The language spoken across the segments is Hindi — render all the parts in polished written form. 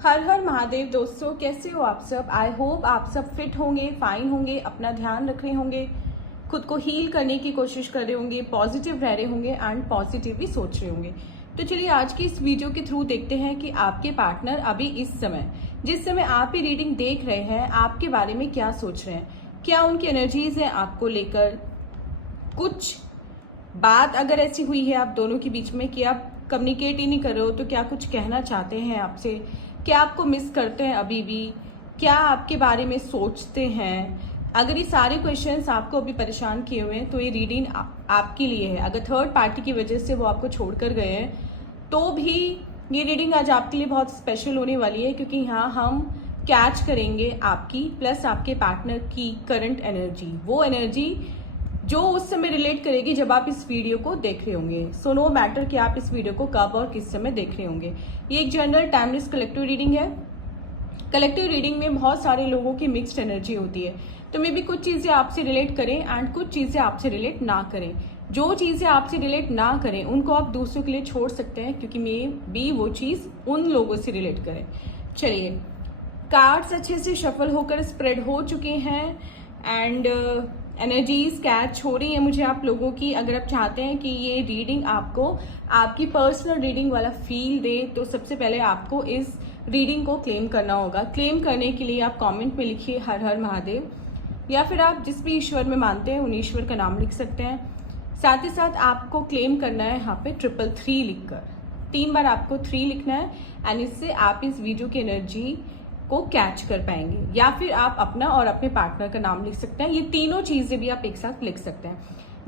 हर हर महादेव दोस्तों, कैसे हो आप सब। आई होप आप सब फिट होंगे, फाइन होंगे, अपना ध्यान रख रहे होंगे, खुद को हील करने की कोशिश कर रहे होंगे, पॉजिटिव रह रहे होंगे एंड पॉजिटिव भी सोच रहे होंगे। तो चलिए आज की इस वीडियो के थ्रू देखते हैं कि आपके पार्टनर अभी इस समय, जिस समय आप ये रीडिंग देख रहे हैं, आपके बारे में क्या सोच रहे हैं, क्या उनकी एनर्जीज हैं आपको लेकर। कुछ बात अगर ऐसी हुई है आप दोनों के बीच में कि आप कम्युनिकेट ही नहीं कर रहे हो, तो क्या कुछ कहना चाहते हैं आपसे, क्या आपको मिस करते हैं अभी भी, क्या आपके बारे में सोचते हैं। अगर ये सारे क्वेश्चंस आपको अभी परेशान किए हुए हैं तो ये रीडिंग आपके लिए है। अगर थर्ड पार्टी की वजह से वो आपको छोड़कर गए हैं तो भी ये रीडिंग आज आपके लिए बहुत स्पेशल होने वाली है, क्योंकि यहाँ हम कैच करेंगे आपकी प्लस आपके पार्टनर की करंट एनर्जी, वो एनर्जी जो उस समय रिलेट करेगी जब आप इस वीडियो को देख रहे होंगे। सो नो मैटर कि आप इस वीडियो को कब और किस समय देख रहे होंगे। ये एक जनरल टाइमलेस कलेक्टिव रीडिंग है। कलेक्टिव रीडिंग में बहुत सारे लोगों की मिक्स्ड एनर्जी होती है, तो मे भी कुछ चीजें आपसे रिलेट करें एंड कुछ चीजें आपसे रिलेट ना करें। जो चीजें आपसे रिलेट ना करें उनको आप दूसरों के लिए छोड़ सकते हैं, क्योंकि मे भी वो चीज उन लोगों से रिलेट करें। चलिए, कार्ड्स अच्छे से शफल होकर स्प्रेड हो चुके हैं एंड एनर्जीज कैच हो रही है मुझे आप लोगों की। अगर आप चाहते हैं कि ये रीडिंग आपको आपकी पर्सनल रीडिंग वाला फील दे, तो सबसे पहले आपको इस रीडिंग को क्लेम करना होगा। क्लेम करने के लिए आप कमेंट में लिखिए हर हर महादेव, या फिर आप जिस भी ईश्वर में मानते हैं उन ईश्वर का नाम लिख सकते हैं। साथ ही साथ आपको क्लेम करना है यहाँ पे 333 लिखकर, 3 बार आपको 3 लिखना है एंड इससे आप इस वीडियो की एनर्जी को कैच कर पाएंगे। या फिर आप अपना और अपने पार्टनर का नाम लिख सकते हैं। ये तीनों चीजें भी आप एक साथ लिख सकते हैं।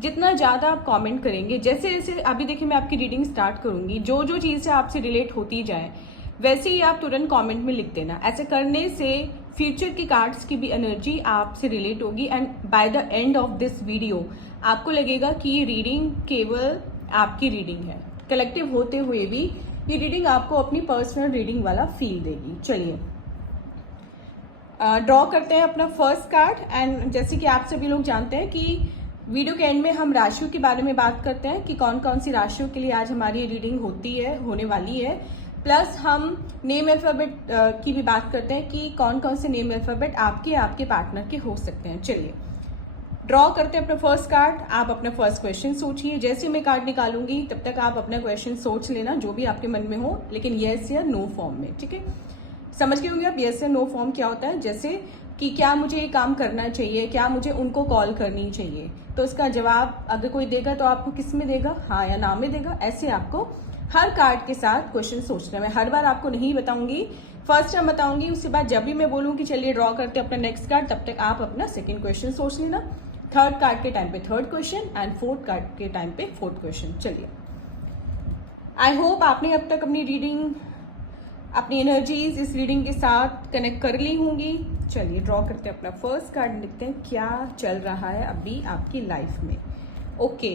जितना ज्यादा आप कमेंट करेंगे, जैसे जैसे अभी देखिए मैं आपकी रीडिंग स्टार्ट करूंगी, जो जो चीजें आपसे रिलेट होती जाए वैसे ही आप तुरंत कमेंट में लिख देना। ऐसे करने से फ्यूचर की कार्ड्स की भी एनर्जी आपसे रिलेट होगी and by the end of this video आपको लगेगा कि ये रीडिंग केवल आपकी रीडिंग है। कलेक्टिव होते हुए भी ये रीडिंग आपको अपनी पर्सनल रीडिंग वाला फील देगी। चलिए ड्रॉ करते हैं अपना फर्स्ट कार्ड। एंड जैसे कि आप सभी लोग जानते हैं कि वीडियो के एंड में हम राशियों के बारे में बात करते हैं कि कौन कौन सी राशियों के लिए आज हमारी रीडिंग होने वाली है। प्लस हम नेम अल्फाबेट की भी बात करते हैं कि कौन कौन से नेम अल्फाबेट आपके पार्टनर के हो सकते हैं। चलिए ड्रॉ करते हैं अपना फर्स्ट कार्ड। आप अपना फर्स्ट क्वेश्चन सोचिए। जैसे मैं कार्ड निकालूंगी तब तक आप अपना क्वेश्चन सोच लेना, जो भी आपके मन में हो, लेकिन यस या नो फॉर्म में। ठीक है, समझ गए होंगे आप यस या नो फॉर्म क्या होता है। जैसे कि क्या मुझे ये काम करना चाहिए, क्या मुझे उनको कॉल करनी चाहिए, तो इसका जवाब अगर कोई देगा तो आपको किस में देगा, हाँ या ना में देगा। ऐसे आपको हर कार्ड के साथ क्वेश्चन सोचना है। मैं हर बार आपको नहीं बताऊंगी, फर्स्ट टाइम बताऊंगी, उसके बाद जब भी मैं बोलूंगी चलिए ड्रॉ करते हैं अपना नेक्स्ट कार्ड, तब तक आप अपना सेकेंड क्वेश्चन सोच लेना। थर्ड कार्ड के टाइम पे third question and fourth card के टाइम पे फोर्थ क्वेश्चन। चलिए, आई होप आपने अब तक अपनी रीडिंग, अपनी एनर्जीज इस रीडिंग के साथ कनेक्ट कर ली होंगी। चलिए ड्रॉ करते हैं अपना फर्स्ट कार्ड, लिखते हैं क्या चल रहा है अभी आपकी लाइफ में। ओके,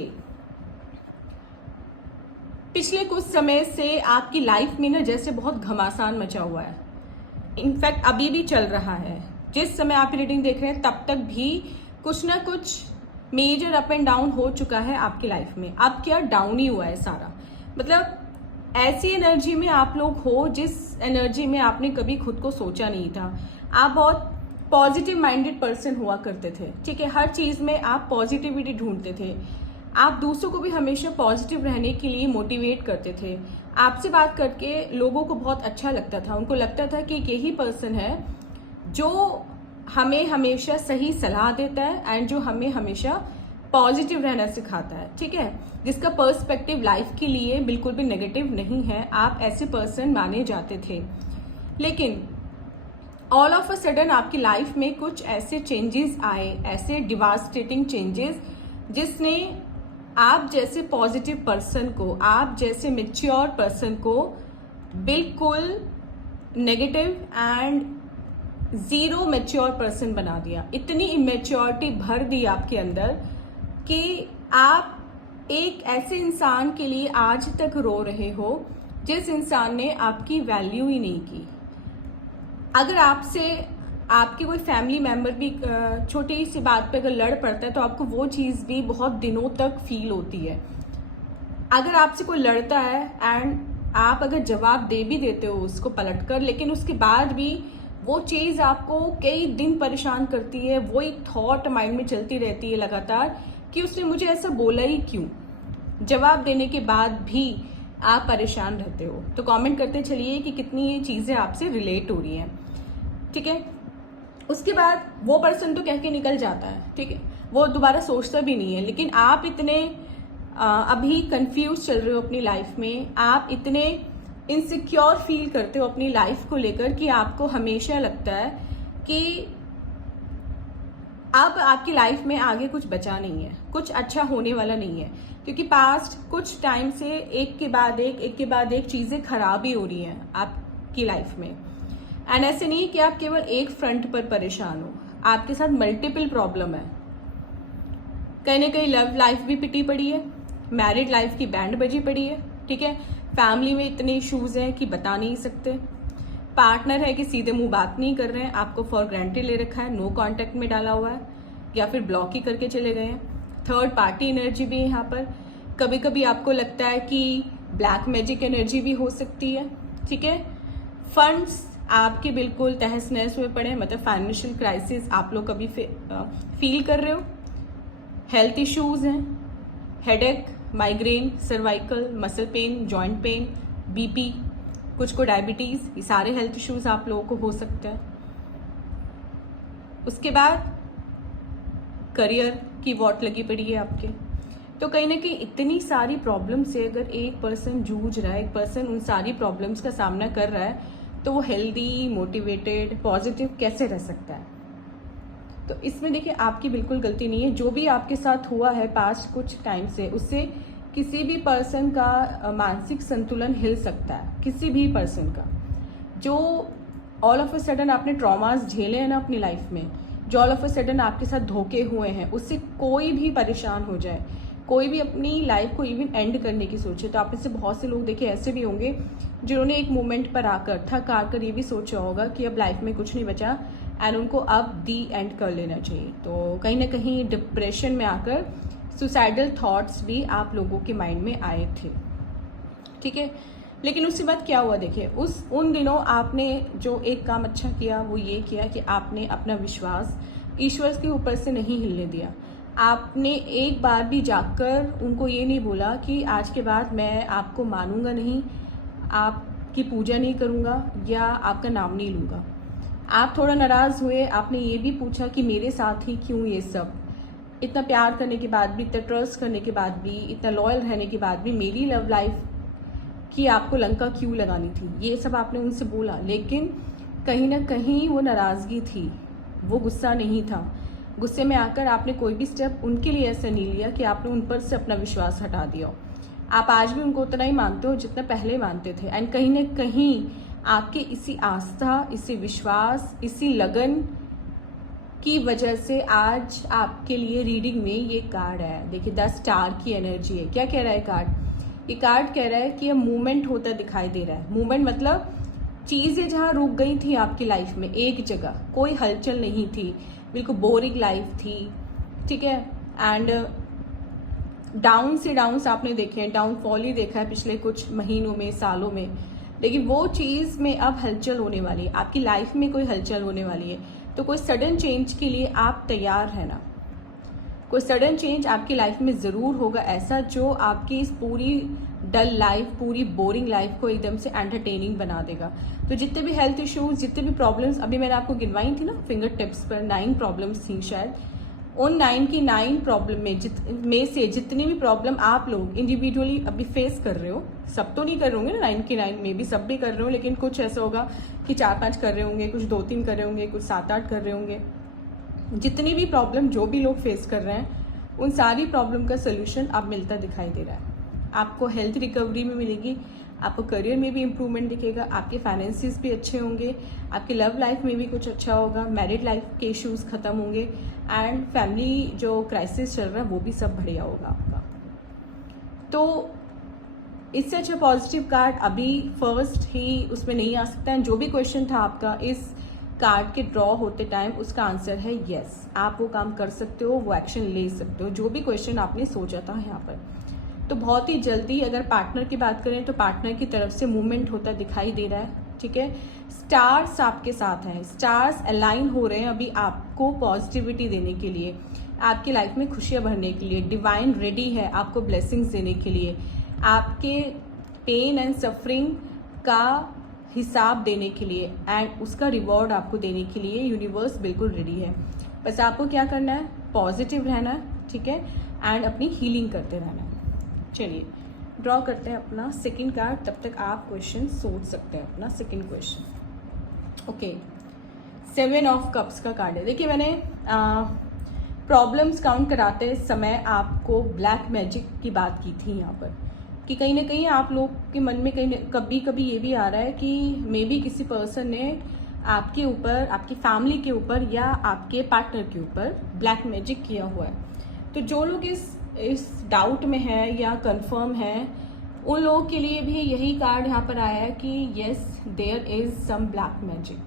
पिछले कुछ समय से आपकी लाइफ में ना जैसे बहुत घमासान मचा हुआ है। इनफैक्ट अभी भी चल रहा है। जिस समय आप रीडिंग देख रहे हैं तब तक भी कुछ ना कुछ मेजर अप एंड डाउन हो चुका है आपकी लाइफ में। अब क्या डाउन ही हुआ है सारा, मतलब ऐसी एनर्जी में आप लोग हो जिस एनर्जी में आपने कभी खुद को सोचा नहीं था। आप बहुत पॉजिटिव माइंडेड पर्सन हुआ करते थे। ठीक है, हर चीज में आप पॉजिटिविटी ढूंढते थे। आप दूसरों को भी हमेशा पॉजिटिव रहने के लिए मोटिवेट करते थे। आपसे बात करके लोगों को बहुत अच्छा लगता था। उनको लगता था कि यही पर्सन है जो हमें हमेशा सही सलाह देता है एंड जो हमें हमेशा पॉजिटिव रहना सिखाता है। ठीक है, जिसका पर्सपेक्टिव लाइफ के लिए बिल्कुल भी नेगेटिव नहीं है। आप ऐसे पर्सन माने जाते थे। लेकिन ऑल ऑफ अ सडन आपकी लाइफ में कुछ ऐसे चेंजेस आए, ऐसे डिवास्टेटिंग चेंजेस, जिसने आप जैसे पॉजिटिव पर्सन को, आप जैसे मेच्योर पर्सन को बिल्कुल negative and zero mature person बना दिया। इतनी इमेच्योरिटी भर दी आपके अंदर कि आप एक ऐसे इंसान के लिए आज तक रो रहे हो जिस इंसान ने आपकी वैल्यू ही नहीं की। अगर आपसे आपके कोई फैमिली मेंबर भी छोटी सी बात पे अगर लड़ पड़ता है तो आपको वो चीज़ भी बहुत दिनों तक फील होती है। अगर आपसे कोई लड़ता है एंड आप अगर जवाब दे भी देते हो उसको पलटकर, लेकिन उसके बाद भी वो चीज़ आपको कई दिन परेशान करती है, वो एक थॉट माइंड में चलती रहती है लगातार कि उसने मुझे ऐसा बोला ही क्यों। जवाब देने के बाद भी आप परेशान रहते हो। तो कमेंट करते चलिए कि कितनी ये चीज़ें आपसे रिलेट हो रही हैं, ठीक है। उसके बाद वो पर्सन तो कह के निकल जाता है, ठीक है, वो दोबारा सोचता भी नहीं है, लेकिन आप इतने अभी कंफ्यूज चल रहे हो अपनी लाइफ में, आप इतने इनसिक्योर फील करते हो अपनी लाइफ को लेकर कि आपको हमेशा लगता है कि अब आपकी लाइफ में आगे कुछ बचा नहीं है, कुछ अच्छा होने वाला नहीं है, क्योंकि पास्ट कुछ टाइम से एक के बाद एक चीज़ें खराब ही हो रही हैं आपकी लाइफ में। एंड ऐसे नहीं कि आप केवल एक फ्रंट पर परेशान हो, आपके साथ मल्टीपल प्रॉब्लम है। कहीं ना कहीं लव लाइफ भी पिटी पड़ी है, मैरिड लाइफ की बैंड बजी पड़ी है, ठीक है। फैमिली में इतने इश्यूज हैं कि बता नहीं सकते। पार्टनर है कि सीधे मुंह बात नहीं कर रहे हैं, आपको फॉर ग्रांटेड ले रखा है, नो कांटेक्ट में डाला हुआ है या फिर ब्लॉक ही करके चले गए हैं। थर्ड पार्टी एनर्जी भी है यहाँ पर। कभी कभी आपको लगता है कि ब्लैक मैजिक एनर्जी भी हो सकती है, ठीक है। फंड्स आपके बिल्कुल तहस नहस में पड़े, मतलब फाइनेंशियल क्राइसिस आप लोग कभी फील कर रहे हो। हेल्थ इश्यूज हैं, headache, migraine, cervical, muscle pain, joint pain, BP, कुछ को डायबिटीज, ये सारे हेल्थ इश्यूज आप लोगों को हो सकते हैं। उसके बाद करियर की वॉट लगी पड़ी है आपके। तो कहीं ना कहीं इतनी सारी प्रॉब्लम से अगर एक पर्सन जूझ रहा है, एक पर्सन उन सारी प्रॉब्लम्स का सामना कर रहा है, तो वो हेल्दी, मोटिवेटेड, पॉजिटिव कैसे रह सकता है। तो इसमें देखिए आपकी बिल्कुल गलती नहीं है। जो भी आपके साथ हुआ है पास्ट कुछ टाइम से, उससे किसी भी पर्सन का मानसिक संतुलन हिल सकता है, किसी भी पर्सन का। जो ऑल ऑफ अ सडन आपने ट्रॉमास झेले हैं ना अपनी लाइफ में, जो ऑल ऑफ अ सडन आपके साथ धोखे हुए हैं, उससे कोई भी परेशान हो जाए, कोई भी अपनी लाइफ को इवन एंड करने की सोचे, तो आप इससे बहुत से लोग देखिए ऐसे भी होंगे जिन्होंने एक मोमेंट पर आकर थक आकर ये भी सोचा होगा कि अब लाइफ में कुछ नहीं बचा एंड उनको अब दी एंड कर लेना चाहिए। तो कहीं ना कहीं डिप्रेशन में आकर सुसाइडल थॉट्स भी आप लोगों के माइंड में आए थे, ठीक है। लेकिन उसके बाद क्या हुआ देखिए, उन दिनों आपने जो एक काम अच्छा किया वो ये किया कि आपने अपना विश्वास ईश्वर के ऊपर से नहीं हिलने दिया। आपने एक बार भी जाकर उनको ये नहीं बोला कि आज के बाद मैं आपको मानूंगा नहीं, आपकी पूजा नहीं करूंगा या आपका नाम नहीं लूंगा। आप थोड़ा नाराज हुए, आपने ये भी पूछा कि मेरे साथ ही क्यों ये सब, इतना प्यार करने के बाद भी, इतना ट्रस्ट करने के बाद भी, इतना लॉयल रहने के बाद भी मेरी लव लाइफ की आपको लंका क्यों लगानी थी, ये सब आपने उनसे बोला। लेकिन कहीं ना कहीं वो नाराजगी थी, वो गुस्सा नहीं था। गुस्से में आकर आपने कोई भी स्टेप उनके लिए ऐसा नहीं लिया कि आपने उन पर से अपना विश्वास हटा दिया। आप आज भी उनको उतना ही मानते हो जितना पहले मानते थे। एंड कहीं ना कहीं आपके इसी आस्था, इसी विश्वास, इसी लगन की वजह से आज आपके लिए रीडिंग में ये कार्ड है। देखिए 10 स्टार की एनर्जी है। क्या कह रहा है कार्ड? ये कार्ड कह रहा है कि अब मूवमेंट होता दिखाई दे रहा है। मूवमेंट मतलब चीजें जहां रुक गई थी आपकी लाइफ में, एक जगह कोई हलचल नहीं थी, बिल्कुल बोरिंग लाइफ थी, ठीक है। एंड डाउन से डाउन्स आपने देखे हैं, डाउनफॉल ही देखा है पिछले कुछ महीनों में, सालों में। लेकिन वो चीज में अब हलचल होने वाली है, आपकी लाइफ में कोई हलचल होने वाली है। तो कोई सडन चेंज के लिए आप तैयार है ना? कोई सडन चेंज आपकी लाइफ में जरूर होगा ऐसा, जो आपकी इस पूरी डल लाइफ, पूरी बोरिंग लाइफ को एकदम से एंटरटेनिंग बना देगा। तो जितने भी हेल्थ इश्यूज, जितने भी प्रॉब्लम्स अभी मैंने आपको गिनवाई थी ना फिंगर टिप्स पर, 9 प्रॉब्लम्स थी शायद, उन 9 की 9 प्रॉब्लम में से जितनी भी प्रॉब्लम आप लोग इंडिविजुअली अभी फेस कर रहे हो, सब तो नहीं कर रहे होंगे ना 9 की 9 में भी, सब भी कर रहे हो, लेकिन कुछ ऐसा होगा कि 4-5 कर रहे होंगे, कुछ 2-3 कर रहे होंगे, कुछ 7-8 कर रहे होंगे। जितनी भी प्रॉब्लम जो भी लोग फेस कर रहे हैं, उन सारी प्रॉब्लम का सोल्यूशन अब मिलता दिखाई दे रहा है। आपको हेल्थ रिकवरी में मिलेगी, आपको करियर में भी इम्प्रूवमेंट दिखेगा, आपके फाइनेंसिस भी अच्छे होंगे, आपकी लव लाइफ में भी कुछ अच्छा होगा, मैरिड लाइफ के इश्यूज खत्म होंगे एंड फैमिली जो क्राइसिस चल रहा है वो भी सब बढ़िया होगा आपका। तो इससे अच्छा पॉजिटिव कार्ड अभी फर्स्ट ही उसमें नहीं आ सकता है। जो भी क्वेश्चन था आपका इस कार्ड के ड्रॉ होते टाइम, उसका आंसर है यस। आप वो काम कर सकते हो, वो एक्शन ले सकते हो, जो भी क्वेश्चन आपने सोचा था यहाँ पर। तो बहुत ही जल्दी अगर पार्टनर की बात करें तो पार्टनर की तरफ से मूवमेंट होता दिखाई दे रहा है। ठीक है, स्टार्स आपके साथ हैं, स्टार्स अलाइन हो रहे हैं अभी आपको पॉजिटिविटी देने के लिए, आपकी लाइफ में खुशियां भरने के लिए। डिवाइन रेडी है आपको ब्लेसिंग्स देने के लिए, आपके पेन एंड सफरिंग का हिसाब देने के लिए एंड उसका रिवॉर्ड आपको देने के लिए यूनिवर्स बिल्कुल रेडी है। बस आपको क्या करना है, पॉजिटिव रहना है, ठीक है, एंड अपनी हीलिंग करते रहना है। चलिए ड्रॉ करते हैं अपना सेकंड कार्ड, तब तक आप क्वेश्चन सोच सकते हैं अपना second question. Okay, 7 of cups का कार्ड है। देखिए मैंने प्रॉब्लम्स काउंट कराते समय आपको ब्लैक मैजिक की बात की थी यहाँ पर, कि कहीं ना कहीं आप लोग के मन में कहीं कभी कभी ये भी आ रहा है कि मे बी किसी पर्सन ने आपके ऊपर, आपकी फैमिली के ऊपर या आपके पार्टनर के ऊपर ब्लैक मैजिक किया हुआ है। तो जो लोग इस डाउट में है या कंफर्म है, उन लोगों के लिए भी यही कार्ड यहाँ पर आया है कि yes there is some black magic.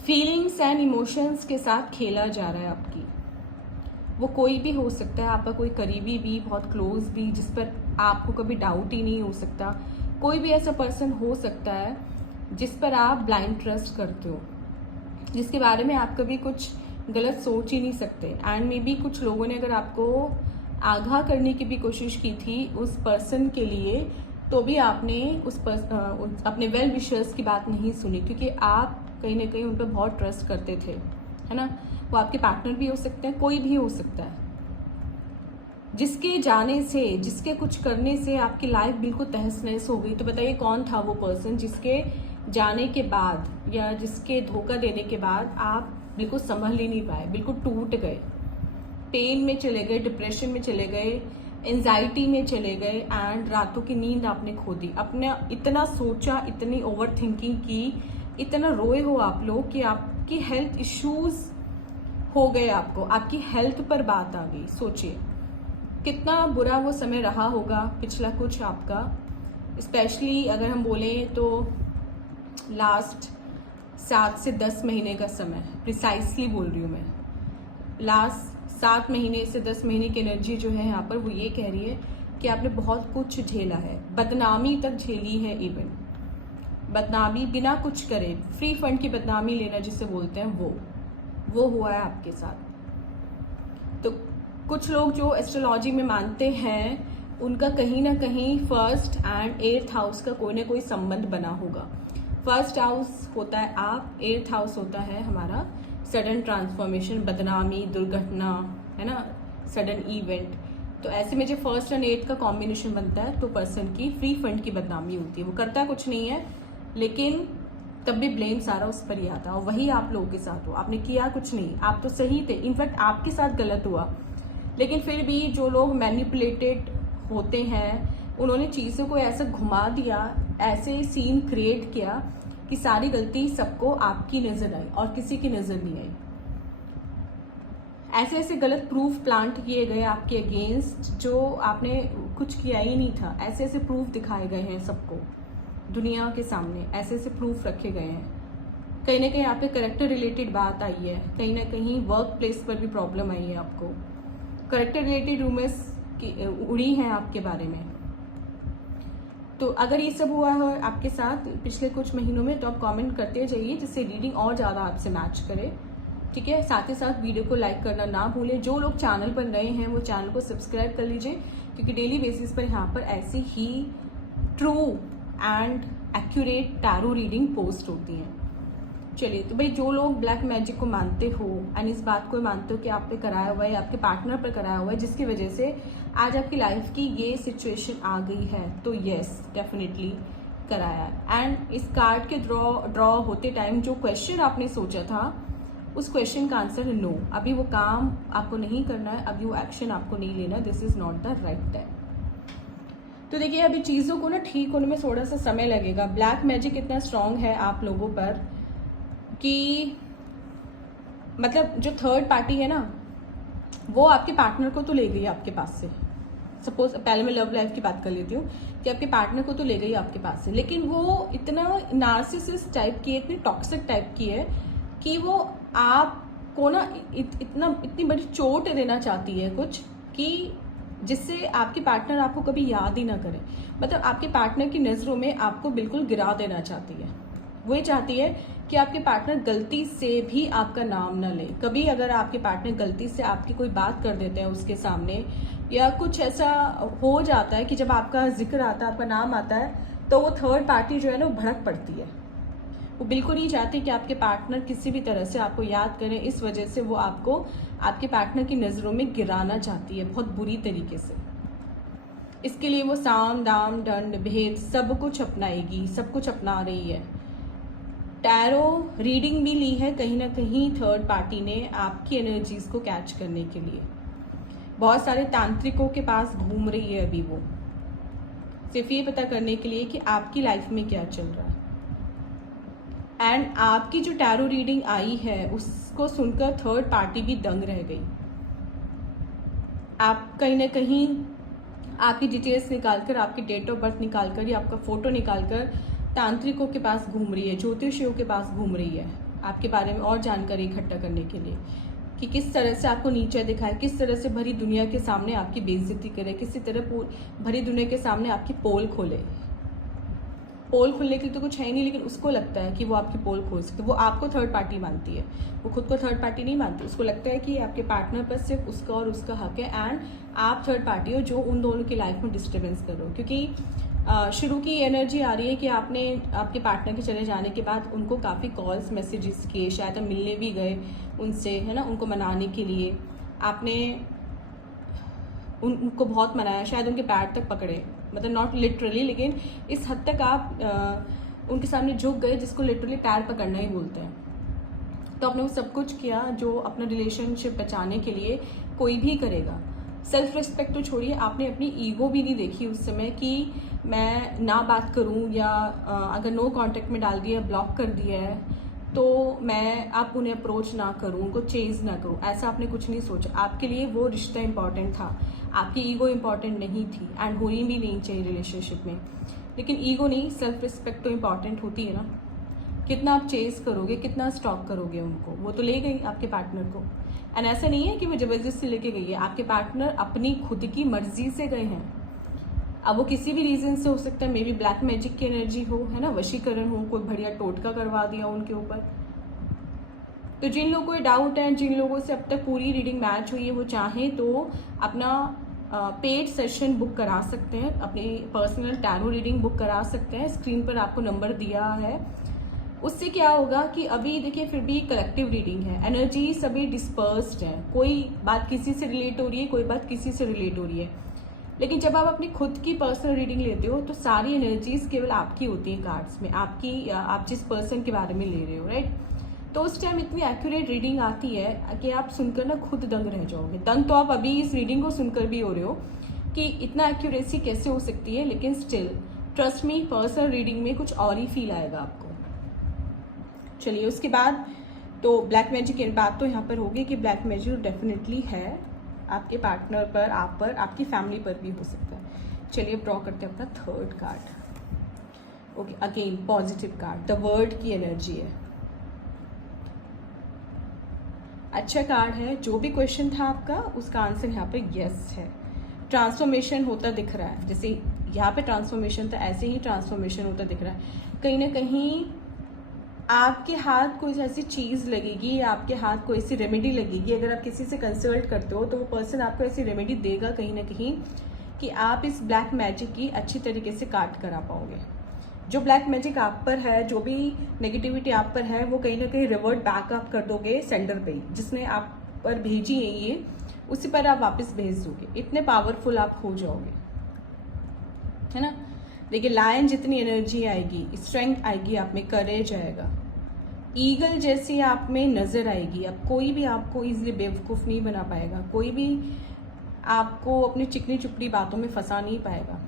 Feelings and emotions के साथ खेला जा रहा है आपकी। वो कोई भी हो सकता है, आपका कोई करीबी भी, बहुत क्लोज भी, जिस पर आपको कभी डाउट ही नहीं हो सकता। कोई भी ऐसा पर्सन हो सकता है जिस पर आप ब्लाइंड ट्रस्ट करते हो, जिसके बारे में आप कभी कुछ गलत सोच ही नहीं सकते। एंड मे बी कुछ लोगों ने अगर आपको आगाह करने की भी कोशिश की थी उस पर्सन के लिए, तो भी आपने अपने वेल विशर्स की बात नहीं सुनी, क्योंकि आप कहीं ना कहीं उन पर बहुत ट्रस्ट करते थे, है ना। वो आपके पार्टनर भी हो सकते हैं, कोई भी हो सकता है। जिसके जाने से, जिसके कुछ करने से आपकी लाइफ बिल्कुल तहस नहस हो गई। तो बताइए कौन था वो पर्सन जिसके जाने के बाद या जिसके धोखा देने के बाद आप बिल्कुल संभल ही नहीं पाए, बिल्कुल टूट गए, पेन में चले गए, डिप्रेशन में चले गए, एंजाइटी में चले गए एंड रातों की नींद आपने खो दी। अपने इतना सोचा, इतनी ओवर थिंकिंग की, इतना रोए हो आप लोग कि आपकी हेल्थ इश्यूज हो गए, आपकी हेल्थ पर बात आ गई। सोचिए कितना बुरा वो समय रहा होगा पिछला कुछ आपका, स्पेशली अगर हम बोलें तो लास्ट 7 से 10 महीने का समय, प्रिसाइसली बोल रही हूँ मैं। लास्ट 7 महीने से 10 महीने की एनर्जी जो है यहाँ पर वो ये कह रही है कि आपने बहुत कुछ झेला है, बदनामी तक झेली है। इवन बदनामी बिना कुछ करे, फ्री फंड की बदनामी लेना जिसे बोलते हैं, वो हुआ है आपके साथ। तो कुछ लोग जो एस्ट्रोलॉजी में मानते हैं उनका कहीं ना कहीं 1st एंड 8th हाउस का कोई ना कोई संबंध बना होगा। 1st हाउस होता है आप, 8th हाउस होता है हमारा सडन ट्रांसफॉर्मेशन, बदनामी, दुर्घटना, है ना, सडन इवेंट। तो ऐसे में जो 1st एंड 8th का कॉम्बिनेशन बनता है तो पर्सन की फ्री फंड की बदनामी होती है। वो करता कुछ नहीं है लेकिन तब भी ब्लेम सारा उस पर ही आता है, और वही आप लोगों के साथ हो। आपने किया कुछ नहीं, आप तो सही थे, इनफैक्ट आपके साथ गलत हुआ, लेकिन फिर भी जो लोग मैनिपुलेटेड होते हैं उन्होंने चीज़ों को ऐसा घुमा दिया, ऐसे सीन क्रिएट किया कि सारी गलती सबको आपकी नजर आई और किसी की नजर नहीं आई। ऐसे ऐसे गलत प्रूफ प्लांट किए गए आपके अगेंस्ट जो आपने कुछ किया ही नहीं था। ऐसे ऐसे प्रूफ दिखाए गए हैं सबको, दुनिया के सामने ऐसे ऐसे प्रूफ रखे गए हैं। कहीं ना कहीं आप पे करेक्टर रिलेटेड बात आई है, कहीं ना कहीं वर्क प्लेस पर भी प्रॉब्लम आई है आपको, करेक्टर रिलेटेड रूमर्स उड़ी हैं आपके बारे में। तो अगर ये सब हुआ है आपके साथ पिछले कुछ महीनों में तो आप कमेंट करते जाइए जिससे रीडिंग और ज़्यादा आपसे मैच करे, ठीक है। साथ ही साथ वीडियो को लाइक करना ना भूलें। जो लोग चैनल पर नए हैं वो चैनल को सब्सक्राइब कर लीजिए, क्योंकि डेली बेसिस पर यहाँ पर ऐसी ही true and accurate tarot reading post होती हैं। चलिए, तो भाई जो लोग ब्लैक मैजिक को मानते हो एंड इस बात को मानते हो कि आप पे कराया हुआ है, आपके पार्टनर पर कराया हुआ है, जिसकी वजह से आज आपकी लाइफ की ये सिचुएशन आ गई है, तो यस डेफिनेटली कराया है। एंड इस कार्ड के ड्रॉ होते टाइम जो क्वेश्चन आपने सोचा था उस क्वेश्चन का आंसर है नो। अभी वो काम आपको नहीं करना है, अभी वो एक्शन आपको नहीं लेना, this is not the right time. तो देखिए अभी चीज़ों को ना ठीक होने में थोड़ा सा समय लगेगा। ब्लैक मैजिक इतना स्ट्रांग है आप लोगों पर कि मतलब जो थर्ड पार्टी है ना वो आपके पार्टनर को तो ले गई आपके पास से। सपोज पहले मैं लव लाइफ की बात कर लेती हूँ कि आपके पार्टनर को तो ले गई आपके पास से, लेकिन वो इतना नार्सिसिस्ट टाइप की है, इतनी टॉक्सिक टाइप की है कि वो आपको ना इतनी बड़ी चोट देना चाहती है कुछ कि जिससे आपके पार्टनर आपको कभी याद ही ना करे। मतलब आपके पार्टनर की नज़रों में आपको बिल्कुल गिरा देना चाहती है। वो ये चाहती है कि आपके पार्टनर गलती से भी आपका नाम ना ले। कभी अगर आपके पार्टनर गलती से आपकी कोई बात कर देते हैं उसके सामने, या कुछ ऐसा हो जाता है कि जब आपका जिक्र आता है, आपका नाम आता है, तो वो थर्ड पार्टी जो है ना वो भड़क पड़ती है। वो बिल्कुल नहीं चाहती कि आपके पार्टनर किसी भी तरह से आपको याद करें। इस वजह से वो आपको आपके पार्टनर की नज़रों में गिराना चाहती है बहुत बुरी तरीके से। इसके लिए वो साम दाम दंड भेद सब कुछ अपनाएगी, सब कुछ अपना रही है। टैरो रीडिंग भी ली है कहीं ना कहीं थर्ड पार्टी ने आपकी एनर्जीज को कैच करने के लिए। बहुत सारे तांत्रिकों के पास घूम रही है अभी वो, सिर्फ ये पता करने के लिए कि आपकी लाइफ में क्या चल रहा है। एंड आपकी जो टैरो रीडिंग आई है उसको सुनकर थर्ड पार्टी भी दंग रह गई। आप कहीं ना कहीं आपकी डिटेल्स निकालकर, आपकी डेट ऑफ बर्थ निकालकर या आपका फोटो निकालकर तांत्रिकों के पास घूम रही है, ज्योतिषियों के पास घूम रही है आपके बारे में और जानकारी इकट्ठा करने के लिए कि किस तरह से आपको नीचा दिखाए, किस तरह से भरी दुनिया के सामने आपकी बेइज्जती करे, किसी तरह भरी दुनिया के सामने आपकी पोल खोले। पोल खुलने के लिए तो कुछ है ही नहीं, लेकिन उसको लगता है कि वो आपकी पोल खोल सकते। वो आपको थर्ड पार्टी मानती है, वो खुद को थर्ड पार्टी नहीं मानती। उसको लगता है कि आपके पार्टनर पर सिर्फ उसका और उसका हक है एंड आप थर्ड पार्टी हो जो उन दोनों की लाइफ में डिस्टर्बेंस कर रहे हो। क्योंकि शुरू की एनर्जी आ रही है कि आपने आपके पार्टनर के चले जाने के बाद उनको काफ़ी कॉल्स मैसेजेस किए, शायद आप मिलने भी गए उनसे, है ना, उनको मनाने के लिए। आपने उनको बहुत मनाया, शायद उनके पैर तक पकड़े, मतलब नॉट लिटरली, लेकिन इस हद तक आप उनके सामने झुक गए जिसको लिटरली पैर पकड़ना ही बोलते हैं। तो आपने वो सब कुछ किया जो अपना रिलेशनशिप बचाने के लिए कोई भी करेगा। सेल्फ रिस्पेक्ट तो छोड़िए, आपने अपनी ईगो भी नहीं देखी उस समय कि मैं ना बात करूं या अगर नो कांटेक्ट में डाल दिया, ब्लॉक कर दिया है तो मैं आप उन्हें अप्रोच ना करूं, उनको चेज ना करूं। ऐसा आपने कुछ नहीं सोचा। आपके लिए वो रिश्ता इंपॉर्टेंट था, आपकी ईगो इंपॉर्टेंट नहीं थी एंड होनी भी नहीं चाहिए रिलेशनशिप में। लेकिन ईगो नहीं, सेल्फ रिस्पेक्ट तो इंपॉर्टेंट होती है ना। कितना आप चेज करोगे, कितना स्टॉक करोगे उनको। वो तो ले गई आपके पार्टनर को, एंड ऐसा नहीं है कि वो जबरदस्ती लेके गई है। आपके पार्टनर अपनी खुद की मर्जी से गए हैं। अब वो किसी भी रीजन से हो सकता है, मे बी ब्लैक मैजिक की एनर्जी हो, है ना, वशीकरण हो, कोई बढ़िया टोटका करवा दिया उनके ऊपर। तो जिन लोगों को डाउट है, जिन लोगों से अब तक पूरी रीडिंग मैच हुई है, वो चाहें तो अपना पेड सेशन बुक करा सकते हैं, अपनी पर्सनल टैरो रीडिंग बुक करा सकते हैं। स्क्रीन पर आपको नंबर दिया है। उससे क्या होगा कि अभी देखिए फिर भी कलेक्टिव रीडिंग है, एनर्जी सभी डिस्पर्स्ड है, कोई बात किसी से रिलेट हो रही है, कोई बात किसी से रिलेट हो रही है। लेकिन जब आप अपनी खुद की पर्सनल रीडिंग लेते हो तो सारी एनर्जीज केवल आपकी होती हैं कार्ड्स में, आपकी, या आप जिस पर्सन के बारे में ले रहे हो, राइट। तो उस टाइम इतनी एक्यूरेट रीडिंग आती है कि आप सुनकर ना खुद दंग रह जाओगे। दंग तो आप अभी इस रीडिंग को सुनकर भी हो रहे हो कि इतना एक्यूरेसी कैसे हो सकती है, लेकिन still trust me, personal reading में कुछ और ही फील आएगा आपको। चलिए उसके बाद तो ब्लैक मैजिक की बात तो यहाँ पर होगी कि ब्लैक मैजिक डेफिनेटली है आपके पार्टनर पर, आप पर, आपकी फैमिली पर भी हो सकता है। चलिए ड्रॉ करते हैं अपना third card. Okay, again positive card, the word की एनर्जी है। अच्छा कार्ड है। जो भी क्वेश्चन था आपका उसका आंसर यहाँ पे यस है। ट्रांसफॉर्मेशन होता दिख रहा है, जैसे यहाँ पे ट्रांसफॉर्मेशन था ऐसे ही ट्रांसफॉर्मेशन होता दिख रहा है। कहीं ना कहीं आपके हाथ कोई ऐसी चीज़ लगेगी, आपके हाथ कोई ऐसी रेमेडी लगेगी। अगर आप किसी से कंसल्ट करते हो तो वो पर्सन आपको ऐसी रेमेडी देगा कहीं ना कहीं कि आप इस ब्लैक मैजिक की अच्छी तरीके से काट करा पाओगे। जो ब्लैक मैजिक आप पर है, जो भी नेगेटिविटी आप पर है, वो कहीं ना कहीं रिवर्ट बैक आप कर दोगे सेंडर पे, जिसने आप पर भेजी है ये, उसी पर आप वापस भेज दोगे। इतने पावरफुल आप हो जाओगे, है ना। देखिए लायन जितनी एनर्जी आएगी, स्ट्रेंथ आएगी आप में, करेज आएगा, ईगल जैसी आप में नजर आएगी। अब कोई भी आपको इजीली बेवकूफ़ नहीं बना पाएगा, कोई भी आपको अपनी चिकनी चुपड़ी बातों में फंसा नहीं पाएगा।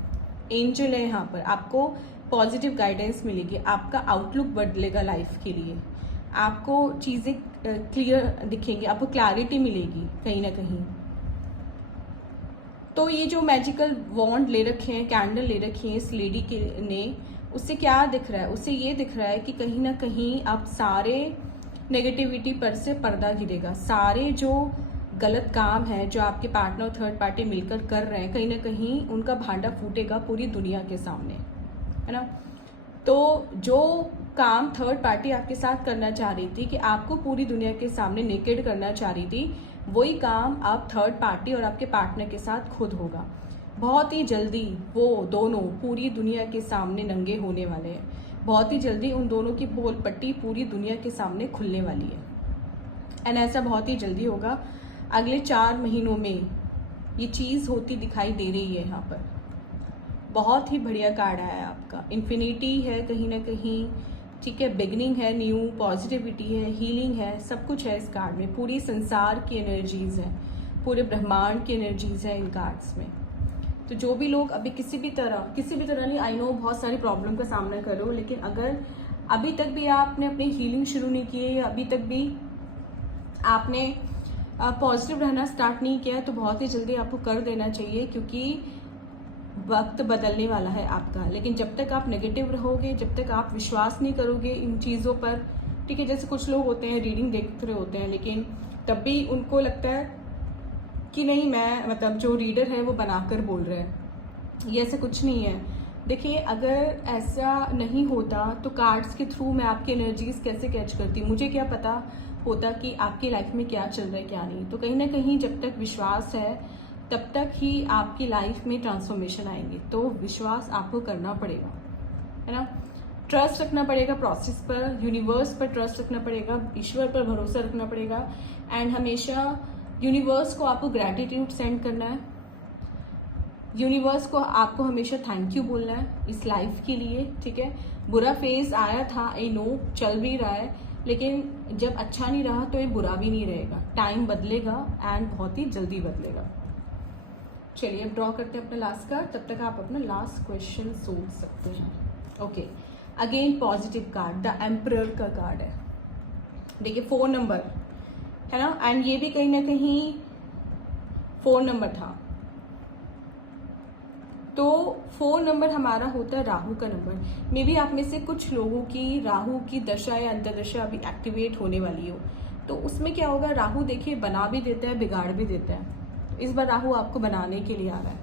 एंजल है यहाँ पर, आपको पॉजिटिव गाइडेंस मिलेगी, आपका आउटलुक बदलेगा लाइफ के लिए, आपको चीज़ें क्लियर दिखेंगी, आपको क्लैरिटी मिलेगी कहीं ना कहीं। तो ये जो मैजिकल वॉन्ड ले रखे हैं, कैंडल ले रखी है इस लेडी के ने, उससे क्या दिख रहा है? उससे ये दिख रहा है कि कहीं ना कहीं अब सारे नेगेटिविटी पर से पर्दा गिरेगा, सारे जो गलत काम है जो आपके पार्टनर और थर्ड पार्टी मिलकर कर रहे हैं, कहीं ना कहीं उनका भांडा फूटेगा पूरी दुनिया के सामने, है ना। तो जो काम थर्ड पार्टी आपके साथ करना चाह रही थी कि आपको पूरी दुनिया के सामने नेकेड करना चाह रही थी, वही काम आप थर्ड पार्टी और आपके पार्टनर के साथ खुद होगा। बहुत ही जल्दी वो दोनों पूरी दुनिया के सामने नंगे होने वाले हैं। बहुत ही जल्दी उन दोनों की पोल पट्टी पूरी दुनिया के सामने खुलने वाली है। एंड ऐसा बहुत ही जल्दी होगा, अगले 4 महीनों में ये चीज़ होती दिखाई दे रही है। यहाँ पर बहुत ही बढ़िया कार्ड आया है आपका, इन्फिनिटी है कहीं ना कहीं, ठीक है, बिगनिंग है, न्यू पॉजिटिविटी है, हीलिंग है, सब कुछ है इस कार्ड में। पूरी संसार की एनर्जीज है, पूरे ब्रह्मांड की एनर्जीज है इन कार्ड्स में। तो जो भी लोग अभी किसी भी तरह नहीं, आई नो बहुत सारी प्रॉब्लम का सामना कर रहे हो, लेकिन अगर अभी तक भी आपने अपनी हीलिंग शुरू नहीं की है या अभी तक भी आपने पॉजिटिव रहना स्टार्ट नहीं किया है, तो बहुत ही जल्दी आपको कर देना चाहिए, क्योंकि वक्त बदलने वाला है आपका। लेकिन जब तक आप नेगेटिव रहोगे, जब तक आप विश्वास नहीं करोगे इन चीज़ों पर, ठीक है, जैसे कुछ लोग होते हैं रीडिंग देख रहे होते हैं, लेकिन तब भी उनको लगता है कि नहीं, मैं मतलब जो रीडर है वो बनाकर बोल रहे हैं, ये ऐसा कुछ नहीं है। देखिए, अगर ऐसा नहीं होता तो कार्ड्स के थ्रू मैं आपकी एनर्जीज कैसे कैच करती, मुझे क्या पता होता कि आपकी लाइफ में क्या चल रहा है क्या नहीं। तो कहीं ना कहीं जब तक विश्वास है तब तक ही आपकी लाइफ में ट्रांसफॉर्मेशन आएंगे। तो विश्वास आपको करना पड़ेगा, है ना, ट्रस्ट रखना पड़ेगा प्रोसेस पर, यूनिवर्स पर ट्रस्ट रखना पड़ेगा, ईश्वर पर भरोसा रखना पड़ेगा। एंड हमेशा यूनिवर्स को आपको ग्रैटिट्यूड सेंड करना है, यूनिवर्स को आपको हमेशा थैंक यू बोलना है इस लाइफ के लिए, ठीक है। बुरा फेज आया था, आई नो, चल भी रहा है, लेकिन जब अच्छा नहीं रहा तो ये बुरा भी नहीं रहेगा। टाइम बदलेगा एंड बहुत ही जल्दी बदलेगा। चलिए अब ड्रॉ करते हैं अपना लास्ट कार्ड, तब तक आप अपना लास्ट क्वेश्चन सोच सकते हैं। Okay, again positive card, the emperor का कार्ड है। देखिए 4 नंबर है ना, एंड ये भी कहीं ना कहीं 4 नंबर था। तो 4 नंबर हमारा होता है राहु का नंबर। मे बी आप में से कुछ लोगों की राहु की दशा या अंतर्दशा अभी एक्टिवेट होने वाली हो, तो उसमें क्या होगा, राहु देखिए बना भी देता है बिगाड़ भी देता है। इस बार राहु आपको बनाने के लिए आ रहा है।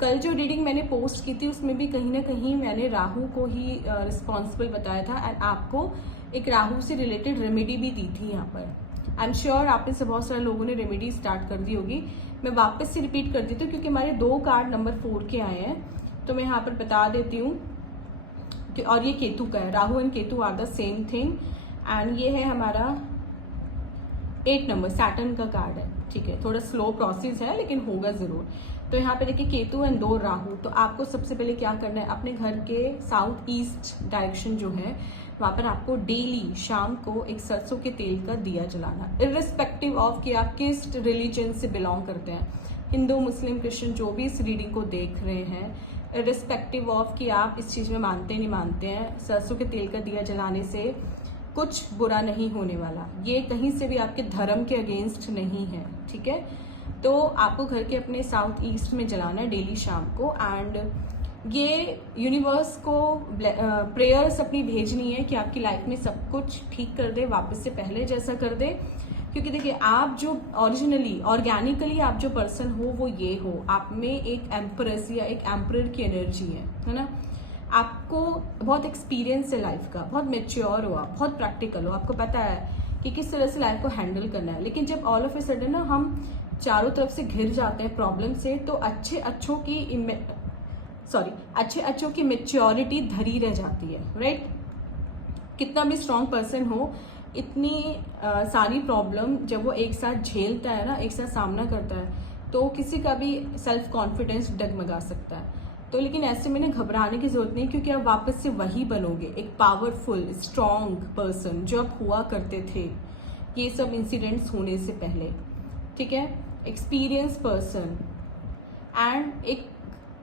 कल जो रीडिंग मैंने पोस्ट की थी उसमें भी कहीं ना कहीं मैंने राहु को ही रिस्पॉन्सिबल बताया था, एंड आपको एक राहु से रिलेटेड रेमेडी भी दी थी यहाँ पर। आई एम श्योर आप में से बहुत सारे लोगों ने रेमेडी स्टार्ट कर दी होगी। मैं वापस से रिपीट कर देती हूँ क्योंकि हमारे 2 कार्ड नंबर 4 के आए हैं, तो मैं यहाँ पर बता देती हूँ कि, और ये केतु का है, Rahu and Ketu are the same thing. And ये है हमारा 8 नंबर, सैटर्न का कार्ड है, ठीक है। थोड़ा स्लो प्रोसेस है लेकिन होगा जरूर। तो यहाँ पे देखिए केतु एंड 2 राहु। तो आपको सबसे पहले क्या करना है, अपने घर के साउथ ईस्ट डायरेक्शन जो है वहां पर आपको डेली शाम को एक सरसों के तेल का दिया जलाना, इर्रिस्पेक्टिव ऑफ कि आप किस रिलीजन से बिलोंग करते हैं, हिंदू मुस्लिम क्रिश्चियन जो भी इस रीडिंग को देख रहे हैं, इर्रिस्पेक्टिव ऑफ कि आप इस चीज में मानते नहीं मानते हैं, सरसों के तेल का दिया जलाने से कुछ बुरा नहीं होने वाला। ये कहीं से भी आपके धर्म के अगेंस्ट नहीं है, ठीक है। तो आपको घर के अपने साउथ ईस्ट में जलाना है डेली शाम को। एंड ये यूनिवर्स को प्रेयर्स अपनी भेजनी है कि आपकी लाइफ में सब कुछ ठीक कर दे, वापस से पहले जैसा कर दे। क्योंकि देखिए, आप जो ओरिजिनली ऑर्गेनिकली आप जो पर्सन हो वो ये हो, आप में एक एम्परेस या एक एम्परर की एनर्जी है ना। आपको बहुत एक्सपीरियंस है लाइफ का, बहुत मेच्योर हो आप, बहुत प्रैक्टिकल हो, आपको पता है कि किस तरह से लाइफ को हैंडल करना है। लेकिन जब ऑल ऑफ ए सडन ना हम चारों तरफ से घिर जाते हैं प्रॉब्लम से, तो अच्छे अच्छों की मेच्योरिटी धरी रह जाती है, राइट। कितना भी स्ट्रांग पर्सन हो, इतनी सारी प्रॉब्लम जब वो एक साथ झेलता है ना, एक साथ सामना करता है, तो किसी का भी सेल्फ कॉन्फिडेंस डगमगा सकता है। तो लेकिन ऐसे में ना घबराने की जरूरत नहीं, क्योंकि आप वापस से वही बनोगे, एक पावरफुल स्ट्रांग पर्सन जो आप हुआ करते थे ये सब इंसिडेंट्स होने से पहले, ठीक है। एक्सपीरियंस पर्सन एंड एक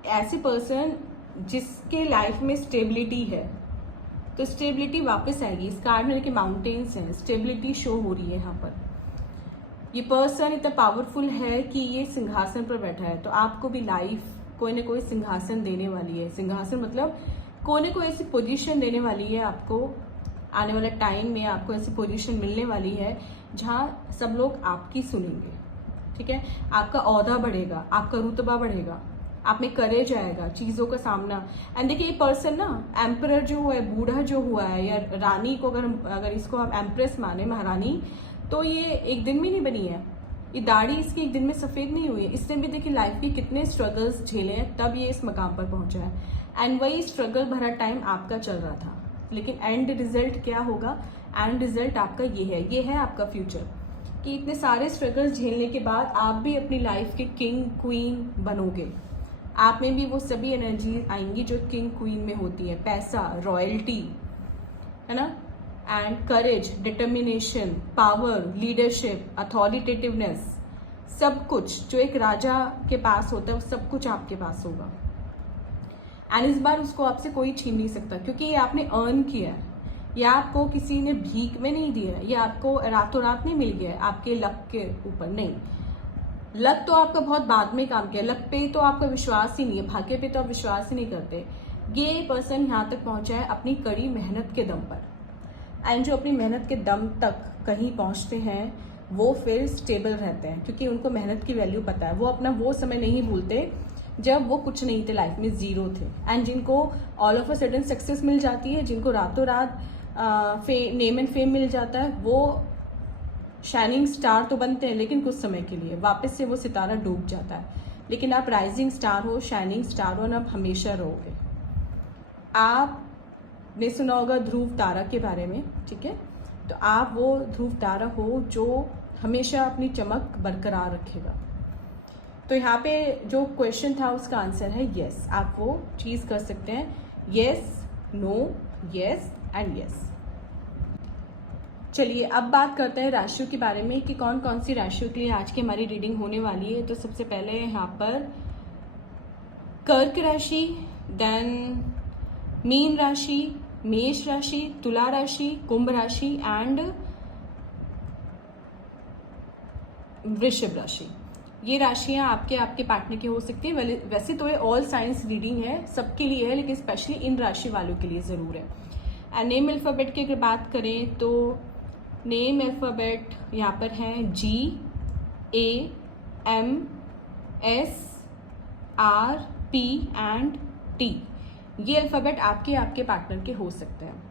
ऐसे पर्सन जिसके लाइफ में स्टेबिलिटी है, तो स्टेबिलिटी वापस आएगी। इस कार्ड में देखिए माउंटेन्स हैं, स्टेबिलिटी शो हो रही है यहाँ पर। ये पर्सन इतना पावरफुल है कि ये सिंहासन पर बैठा है, तो आपको भी लाइफ कोई ना कोई सिंहासन देने वाली है। सिंहासन मतलब कोई ना कोई ऐसी पोजीशन देने वाली है आपको आने वाले टाइम में आपको ऐसी पोजीशन मिलने वाली है जहाँ सब लोग आपकी सुनेंगे, ठीक है। आपका ओहदा बढ़ेगा, आपका रुतबा बढ़ेगा, आप में करेज आएगा चीज़ों का सामना। एंड देखिए ये पर्सन ना एम्परर जो हुआ है, बूढ़ा जो हुआ है, या रानी को अगर इसको आप एम्प्रेस माने, महारानी, तो ये एक दिन में नहीं बनी है, ये दाढ़ी इसकी एक दिन में सफ़ेद नहीं हुई है। इसने भी देखिए लाइफ के कितने स्ट्रगल्स झेले हैं, तब ये इस मकाम पर पहुंचा है। एंड वही स्ट्रगल भरा टाइम आपका चल रहा था, लेकिन एंड रिजल्ट क्या होगा? एंड रिजल्ट आपका ये है आपका फ्यूचर, कि इतने सारे स्ट्रगल्स झेलने के बाद आप भी अपनी लाइफ के किंग क्वीन बनोगे। आप में भी वो सभी एनर्जी आएंगी जो किंग क्वीन में होती है, पैसा, रॉयल्टी, है ना, and courage, determination, power, leadership, authoritativeness, सब कुछ जो एक राजा के पास होता है वो सब कुछ आपके पास होगा। एंड इस बार उसको आपसे कोई छीन नहीं सकता, क्योंकि ये आपने अर्न किया है, ये आपको किसी ने भीख में नहीं दिया है, ये आपको रातों रात नहीं मिल गया है आपके लक के ऊपर, नहीं। लक तो आपका बहुत बाद में काम किया, लक पे तो आपका विश्वास ही नहीं है, भाग्य पे तो आप विश्वास ही नहीं करते। ये पर्सन यहाँ तक पहुंचा है अपनी कड़ी मेहनत के दम पर, एंड जो अपनी मेहनत के दम तक कहीं पहुंचते हैं वो फिर स्टेबल रहते हैं, क्योंकि उनको मेहनत की वैल्यू पता है। वो अपना वो समय नहीं भूलते जब वो कुछ नहीं थे, लाइफ में जीरो थे। एंड जिनको all of a sudden success मिल जाती है, जिनको रातों रात नेम एंड फेम मिल जाता है, वो शाइनिंग स्टार तो बनते हैं, लेकिन कुछ समय के लिए वापस से वो सितारा डूब जाता है। लेकिन आप राइजिंग स्टार हो, शाइनिंग स्टार हो, और आप हमेशा रहोगे। आपने सुना होगा ध्रुव तारा के बारे में, ठीक है, तो आप वो ध्रुव तारा हो जो हमेशा अपनी चमक बरकरार रखेगा। तो यहाँ पे जो क्वेश्चन था उसका आंसर है यस। आप वो चीज़ कर सकते हैं, yes, no, yes and yes. चलिए अब बात करते हैं राशियों के बारे में कि कौन कौन सी राशियों के लिए आज की हमारी रीडिंग होने वाली है। तो सबसे पहले यहाँ पर कर्क राशि, देन मीन राशि, मेष राशि, तुला राशि, कुंभ राशि एंड वृषभ राशि। ये राशियां आपके पार्टनर की हो सकती है। वैसे तो ये ऑल साइंस रीडिंग है, सबके लिए है, लेकिन स्पेशली इन राशि वालों के लिए ज़रूर है। एंड नेम अल्फ़ाबेट की अगर बात करें तो नेम अल्फ़ाबेट यहाँ पर हैं G, A, M, S, R, P and T। ये अल्फ़ाबेट आपके पार्टनर के हो सकते हैं।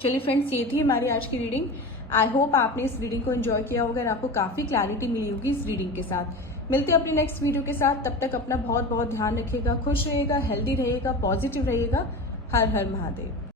चलिए फ्रेंड्स, ये थी हमारी आज की रीडिंग। आई होप आपने इस रीडिंग को एंजॉय किया होगा और आपको काफ़ी क्लैरिटी मिली होगी इस रीडिंग के साथ। मिलते हैं अपनी नेक्स्ट वीडियो के साथ, तब तक अपना बहुत बहुत ध्यान रखिएगा, खुश रहिएगा, हेल्दी रहिएगा, पॉजिटिव रहिएगा। हर हर महादेव।